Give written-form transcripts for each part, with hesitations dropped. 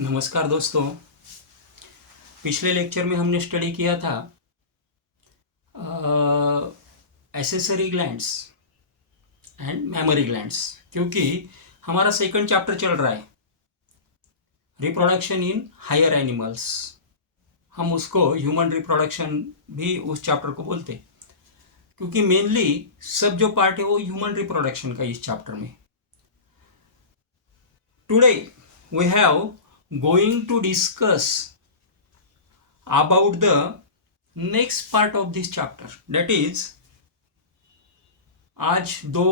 नमस्कार दोस्तों। पिछले लेक्चर में हमने स्टडी किया था accessory glands and mammary glands, क्योंकि हमारा सेकंड चैप्टर चल रहा है रिप्रोडक्शन इन हायर एनिमल्स। हम उसको ह्यूमन रिप्रोडक्शन भी उस चैप्टर को बोलते हैं, क्योंकि मेनली सब जो पार्ट है वो ह्यूमन रिप्रोडक्शन का इस चैप्टर में। Today we have going to discuss about the next part of this chapter, that is आज दो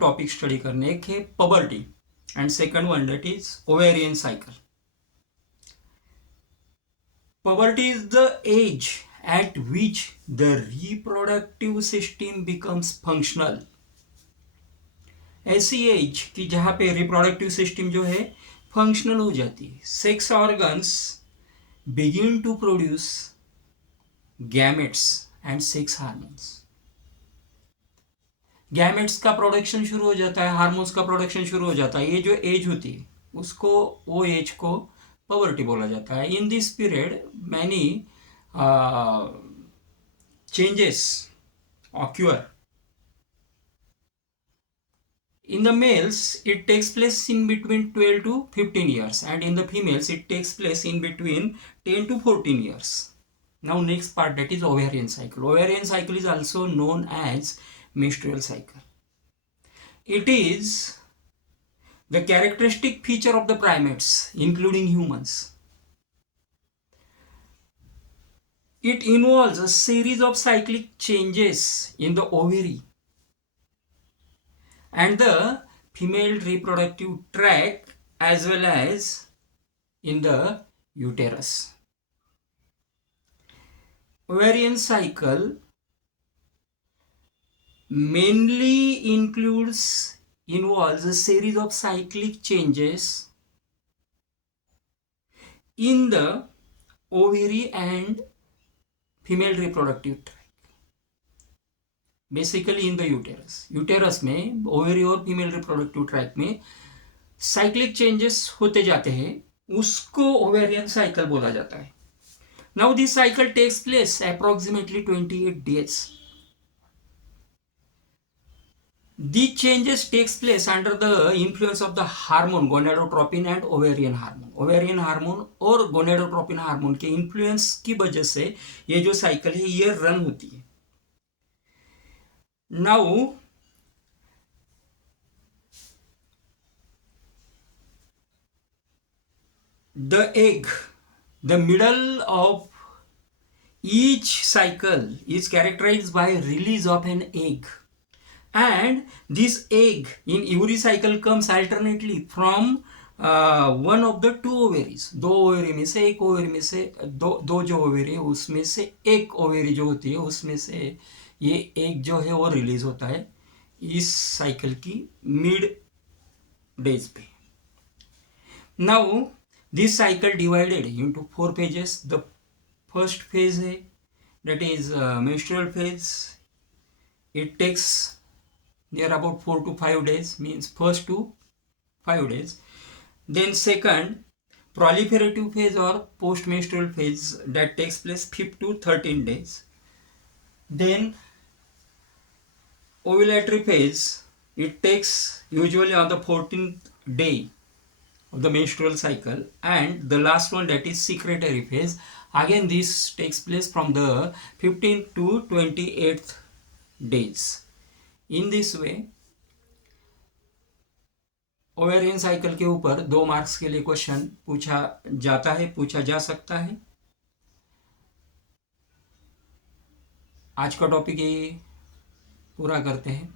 टॉपिक स्टडी करने, एक है puberty and second one that is ovarian cycle. Puberty is the age at which the reproductive system becomes functional. ऐसी age कि जहां पे reproductive system जो है फंक्शनल हो जाती है। Sex organs begin to produce gametes and sex hormones। Gametes का प्रोडक्शन शुरू हो जाता है, हार्मोन्स का प्रोडक्शन शुरू हो जाता है। ये जो एज होती है उसको, वो एज को पवर्टी बोला जाता है। In this period many changes occur. In the males, it takes place in between 12 to 15 years, and in the females, it takes place in between 10 to 14 years. Now, next part, that is ovarian cycle. Ovarian cycle is also known as menstrual cycle. It is the characteristic feature of the primates, including humans. It involves a series of cyclic changes in the ovary and the female reproductive tract as well as in the uterus. Ovarian cycle mainly involves a series of cyclic changes in the ovary and female reproductive tract. Basically in the uterus में, ovary और female reproductive tract में cyclic changes होते जाते हैं, उसको ovarian cycle बोला जाता है। Now this cycle takes place approximately 28 days। These changes takes place under the influence of the hormone gonadotropin and ovarian hormone। Ovarian hormone और गोनेडोट्रोपिन हार्मोन के इन्फ्लुएंस की वजह से ये जो साइकिल है ये रन होती है। Now, the egg, the middle of each cycle is characterized by release of an egg, and this egg in every cycle comes alternately from one of the two ovaries। दो ओवेरी में से एक ओवेरी में से दो जो ओवेरी है उसमें से एक ओवेरी जो होती है उसमें से ये एक जो है वो रिलीज होता है इस साइकिल की मिड डेज पे। Now this cycle divided into 4 phases। The first phase है that is menstrual phase. It takes near about 4 to 5 days, means first to 5 days। then second, proliferative phase or post menstrual phase, that takes place 5 to 13 days। then ovulatory phase, it takes usually on the 14th day of the menstrual cycle। and the last one, that is secretory phase, again this takes place from the 15th to 28th days। In this way ovarian cycle के ऊपर 2 मार्क्स के लिए क्वेश्चन पूछा जा सकता है। आज का टॉपिक ये पूरा करते हैं।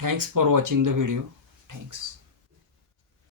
Thanks for watching the video. Thanks.